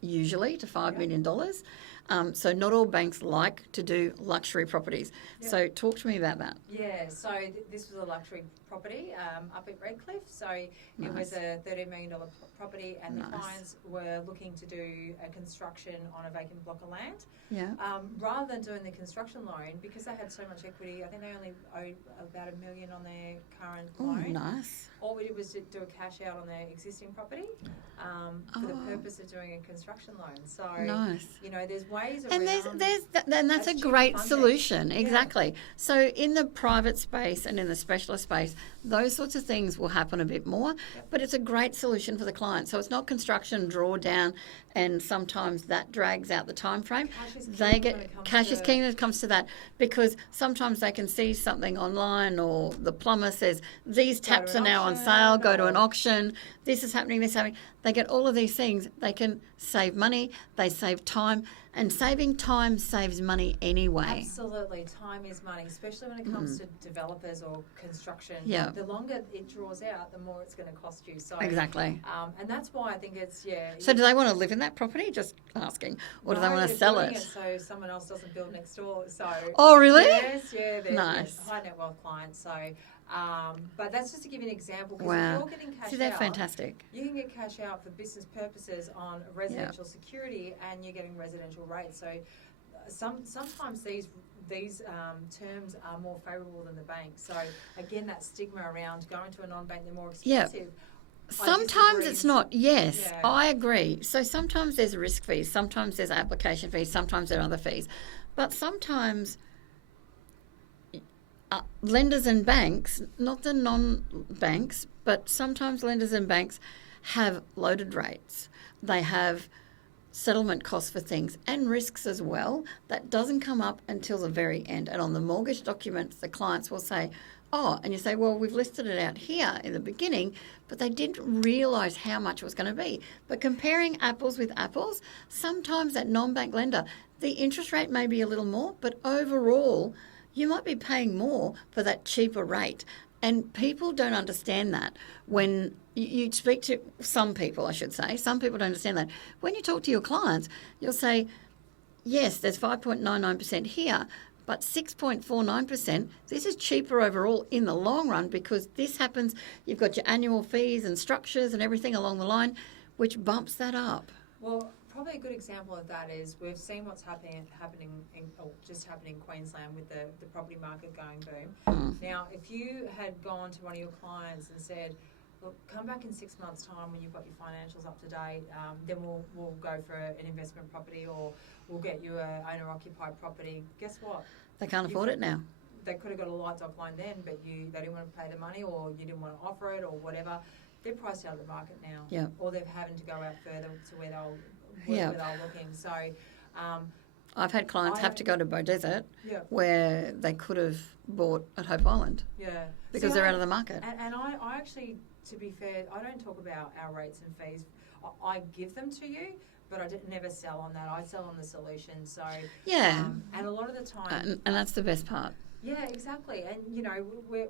usually, to $5 million. So not all banks like to do luxury properties. Yep. So talk to me about that. Yeah, so this was a luxury property up at Redcliffe. So it was a $13 million property, and the clients were looking to do a construction on a vacant block of land. Yeah. Rather than doing the construction loan, because they had so much equity, I think they only owed about $1 million on their current loan. Oh, nice. All we did was to do a cash out on their existing property for the purpose of doing a construction loan. So, nice. There's ways and around... And that's a great solution. Exactly. Yeah. So in the private space and in the specialist space, those sorts of things will happen a bit more, but it's a great solution for the client. So it's not construction drawdown, and sometimes that drags out the time frame. Cash is king when it comes to that, because sometimes they can see something online, or the plumber says these taps are now on sale, go to an auction, this is happening, this is happening. They get all of these things. They can save money, they save time, and saving time saves money anyway. Absolutely. Time is money, especially when it comes to developers or construction. Yeah. The longer it draws out, the more it's going to cost you. So exactly. And that's why I think it's, So do they want to live in that property? Just asking. Or do they want to sell it? So someone else doesn't build next door. So. Oh, really? Yes, yeah. They're nice. High net wealth clients. So, but that's just to give you an example. Wow. If you're getting cash they're out, fantastic. You can get cash out for business purposes on residential security, and you're getting residential rates. So sometimes these terms are more favourable than the bank. So again, that stigma around going to a non-bank, they're more expensive. Sometimes it's not. Yes, Yeah. I agree. So sometimes there's risk fees, sometimes there's application fees, sometimes there are other fees. But sometimes lenders and banks, not the non-banks, but sometimes lenders and banks have loaded rates. They have settlement costs for things and risks as well. That doesn't come up until the very end. And on the mortgage documents, the clients will say, oh, and you say, well, we've listed it out here in the beginning, but they didn't realise how much it was going to be. But comparing apples with apples, sometimes that non-bank lender, the interest rate may be a little more, but overall, you might be paying more for that cheaper rate. And people don't understand that. When you speak to some people, I should say, some people don't understand that. When you talk to your clients, you'll say, yes, there's 5.99% here, but 6.49%, this is cheaper overall in the long run because this happens, you've got your annual fees and structures and everything along the line, which bumps that up. Well, probably a good example of that is we've seen what's happening in Queensland with the property market going boom. Now, if you had gone to one of your clients and said, look, come back in 6 months' time when you've got your financials up to date, then we'll go for an investment property or we'll get you an owner-occupied property. Guess what? They can't afford it now. They could have got a light dock loan then, but they didn't want to pay the money or you didn't want to offer it or whatever. They're priced out of the market now. Yeah. Or they're having to go out further to where they're looking. So I've had clients have to go to Beaudesert Yeah. where they could have bought at Hope Island Yeah. because they're out of the market. And I actually, to be fair, I don't talk about our rates and fees. I give them to you, but I never sell on that. I sell on the solution. So Yeah. and a lot of the time, And that's the best part. yeah, exactly. And you know, we're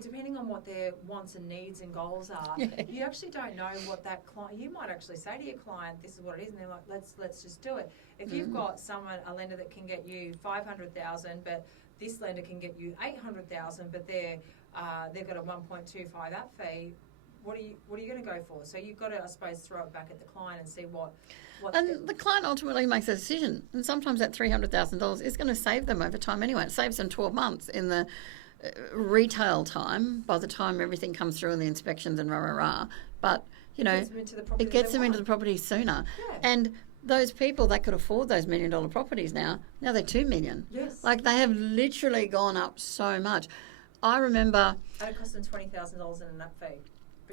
depending on what their wants and needs and goals are, Yeah. you actually don't know what that client. You might actually say to your client, "This is what it is," and they're like, "Let's just do it." If you've got a lender that can get you 500,000, but this lender can get you 800,000, but they've got a 1.25 app fee. What are you going to go for? So you've got to, I suppose, throw it back at the client and see what. And the client ultimately makes a decision. And sometimes that $300,000 is going to save them over time anyway. It saves them 12 months in the retail time by the time everything comes through and the inspections and rah. But, you know, it gets them into the property sooner. Yeah. And those people that could afford those $1 million properties now they're $2 million. Yes. Like they have literally gone up so much. I remember. And it cost them $20,000 in an app fee.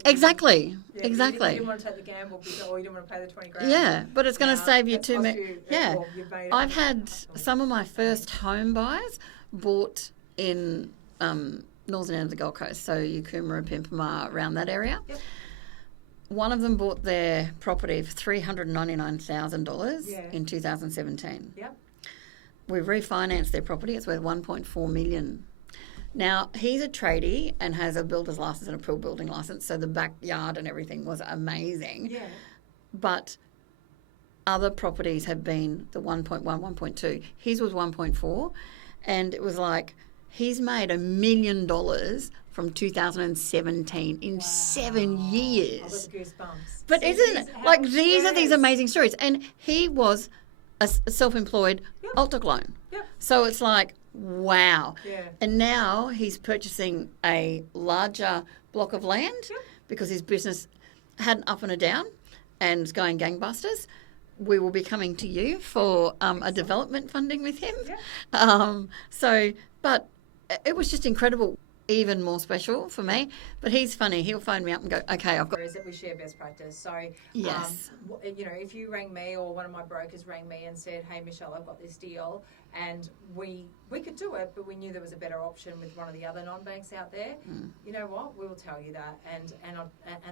Exactly. You didn't want to take the gamble or you didn't want to pay the 20 grand. Yeah, but it's going to save you $2 million. Yeah. Well, I've had some of my first home buyers bought in northern end of the Gold Coast, so Yukuma, Pimpama, around that area. Yep. One of them bought their property for $399,000 in 2017. Yep. We've refinanced their property. It's worth $1.4 million. Now, he's a tradie and has a builder's license and a pool building license, so the backyard and everything was amazing. Yeah. But other properties have been the 1.1, 1.2. His was 1.4, and it was like he's made $1 million from 2017 in 7 years. I've got the goosebumps. But isn't it like these are these amazing stories? And he was a self-employed alt loan. Yep. So it's like, wow. Yeah. And now he's purchasing a larger block of land because his business had an up and a down and is going gangbusters. We will be coming to you for a development funding with him. Yeah. But it was just incredible, even more special for me. But he's funny. He'll phone me up and go, okay, I've got... Is that we share best practice. So, Yes. you know, if you rang me or one of my brokers rang me and said, hey, Michelle, I've got this deal, and we could do it, but we knew there was a better option with one of the other non-banks out there, you know what? We will tell you that. And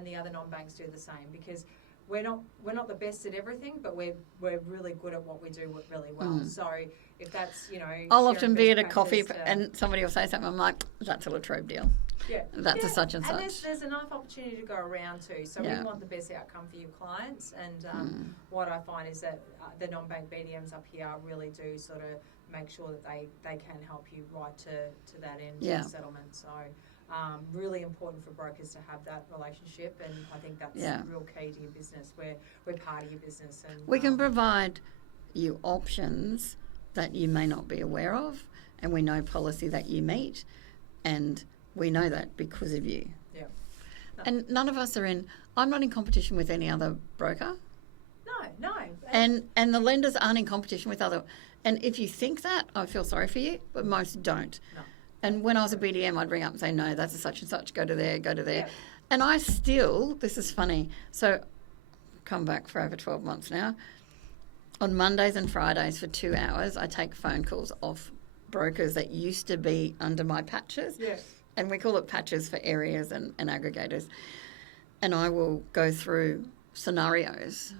the other non-banks do the same because we're not the best at everything, but we're really good at what we do really well. So if that's, you know... I'll often be at a coffee and somebody will say something, I'm like, that's a Latrobe deal. Yeah. That's a such and such. And there's enough opportunity to go around too. So we want the best outcome for your clients. And what I find is that the non-bank BDMs up here really do sort of make sure that they can help you right to that end of settlement. So really important for brokers to have that relationship. And I think that's real key to your business. We're part of your business. And we can provide you options that you may not be aware of, and we know policy that you meet, and we know that because of you. Yeah. And none of us are I'm not in competition with any other broker. No. And the lenders aren't in competition with other. And if you think that, I feel sorry for you, but most don't. No. And when I was a BDM, I'd ring up and say, no, that's a such and such, go to there. Yeah. And I still, this is funny, so come back for over 12 months now. On Mondays and Fridays for 2 hours, I take phone calls off brokers that used to be under my patches. Yes. And we call it patches for areas and aggregators. And I will go through scenarios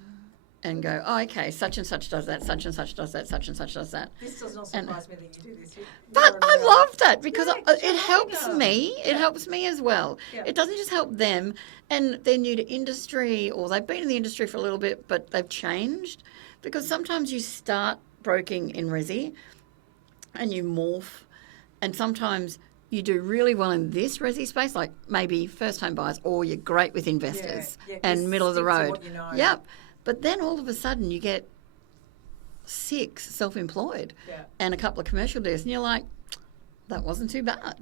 and go, oh, okay, such and such does that, such and such does that, such and such does that. This does not surprise me that you do this. But I love that because Yeah, it helps me. It helps me as well. Yeah. It doesn't just help them, and they're new to industry or they've been in the industry for a little bit, but they've changed. Because sometimes you start broking in resi and you morph, and sometimes you do really well in this resi space, like maybe first home buyers, or you're great with investors and middle of the road. Yep. But then all of a sudden you get 6 self-employed and a couple of commercial deals, and you're like, that wasn't too bad.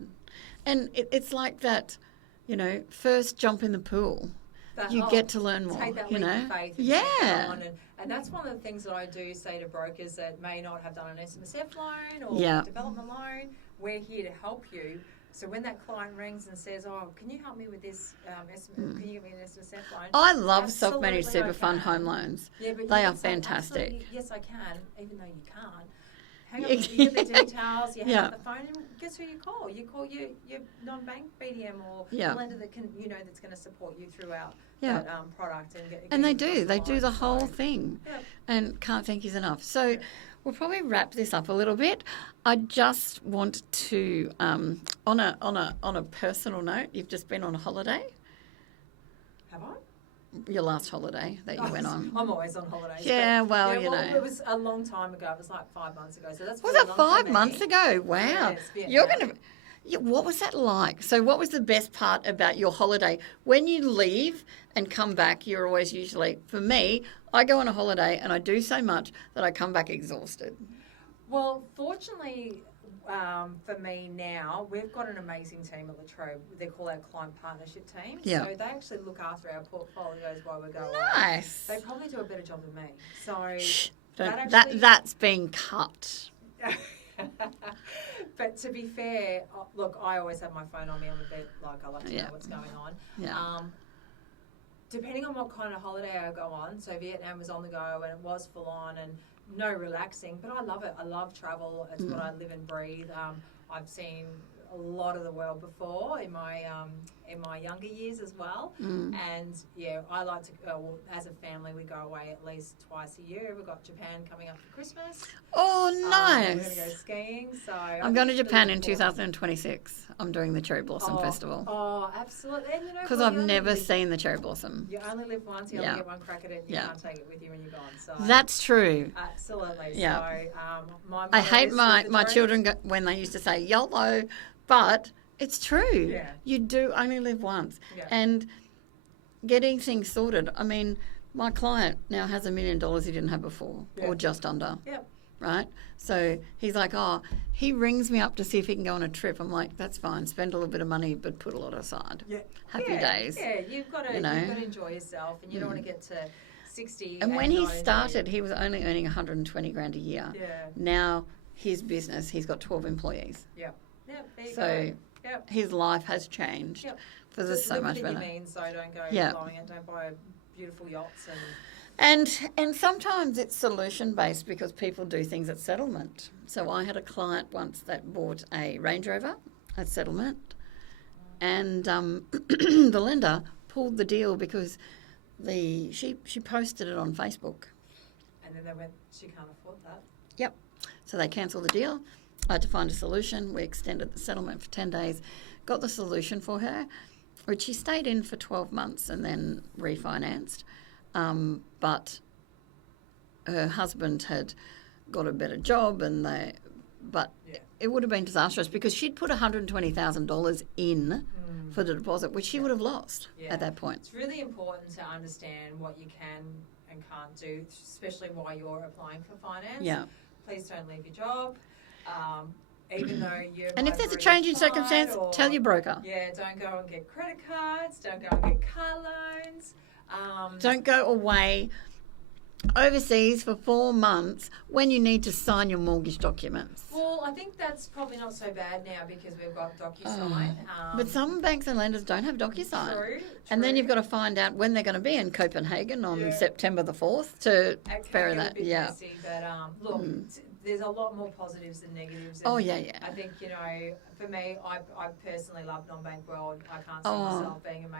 And it's like that, first jump in the pool. You get to learn more, take that leap of faith and take it on. And that's one of the things that I do say to brokers that may not have done an SMSF loan or development loan. We're here to help you. So when that client rings and says, oh, can you help me with this, can you give me an SMSF loan? I love self-managed super fund home loans. Yeah, but they are fantastic. Yes, I can, even though you can't. Hang on, you get the details, you hang up the phone, and guess who you call? You call your non-bank BDM or lender that can, that's going to support you throughout that product. And they do the whole thing. Yeah. And can't thank you enough. So we'll probably wrap this up a little bit. I just want to, on a personal note, you've just been on a holiday. Have I? Your last holiday that you went on. I'm always on holidays. Yeah, well, it was a long time ago. It was like 5 months ago. So that's was that 5 months ago? Wow. Yes, You're going to. What was that like? So, what was the best part about your holiday? When you leave and come back, you're always usually, for me, I go on a holiday and I do so much that I come back exhausted. Well, fortunately, for me now, we've got an amazing team at Trobe. They call our client partnership team. Yeah. So they actually look after our portfolios while we go Nice. away. They probably do a better job than me. So that's being cut. But to be fair, look, I always have my phone on me. I'm a bit I like to know what's going on. Yeah. Depending on what kind of holiday I go on, so Vietnam was on the go and it was full on and no relaxing, but I love it. I love travel. It's what I live and breathe. I've seen a lot of the world before in my younger years as well. And I like to go, as a family, we go away at least twice a year. We've got Japan coming up for Christmas. Oh, nice. We're going to go skiing. So I'm going to Japan in 2026. I'm doing the Cherry Blossom Festival. Oh, absolutely. Because I've never seen the cherry blossom. You only live once. You only get one crack at it. And you can't take it with you when you're gone. So that's true. Absolutely. Yeah. So I hate my children when they used to say YOLO, but it's true. Yeah. You do only live once. Yeah. And getting things sorted. I mean, my client now has $1 million he didn't have before, or just under. Yep. Right? So he's like, he rings me up to see if he can go on a trip. I'm like, that's fine. Spend a little bit of money, but put a lot aside. Yeah. Happy days. Yeah, you've got to enjoy yourself, and you don't want to get to 60. And when he started, he was only earning $120,000 a year. Yeah. Now his business, he's got 12 employees. Yeah. Yeah. There you So go. Yep. his life has changed. Yep. For this so much better. So don't go blowing it. Don't buy beautiful yachts And sometimes it's solution based because people do things at settlement. So I had a client once that bought a Range Rover at settlement, and the lender pulled the deal because she posted it on Facebook. And then they went, she can't afford that. Yep. So they cancelled the deal. I had to find a solution. We extended the settlement for 10 days, got the solution for her, which she stayed in for 12 months and then refinanced. But her husband had got a better job, but it would have been disastrous because she'd put $120,000 in for the deposit, which she would have lost at that point. It's really important to understand what you can and can't do, especially while you're applying for finance. Yeah. Please don't leave your job. even though you. And if there's a change in circumstance, tell your broker. Yeah, don't go and get credit cards. Don't go and get car loans. Don't go away overseas for 4 months when you need to sign your mortgage documents. Well, I think that's probably not so bad now because we've got DocuSign. But some banks and lenders don't have DocuSign. True. And then you've got to find out when they're going to be in Copenhagen on September the 4th to ferry that. Yeah. Messy, but look, there's a lot more positives than negatives. And I think, for me, I personally love non-bank world. I can't see myself being in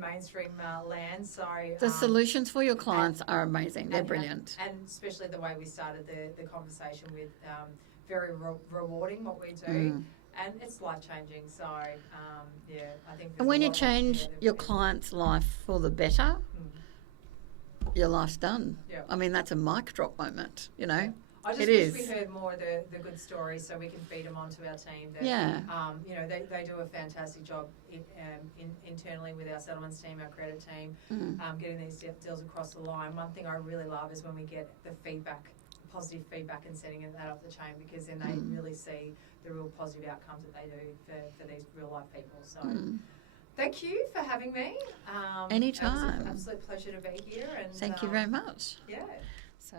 mainstream land. So the solutions for your clients are amazing. They're brilliant. And especially the way we started the conversation with very rewarding what we do. And it's life-changing. So, I think... And when you change your client's life for the better, your life's done. Yeah. I mean, that's a mic drop moment, I just wish we heard more of the good stories so we can feed them onto our team. That, they do a fantastic job internally with our settlements team, our credit team, getting these deals across the line. One thing I really love is when we get the positive feedback and sending that up the chain, because then they really see the real positive outcomes that they do for these real life people. So thank you for having me. Anytime. It was an absolute pleasure to be here. And thank you very much. Yeah. So.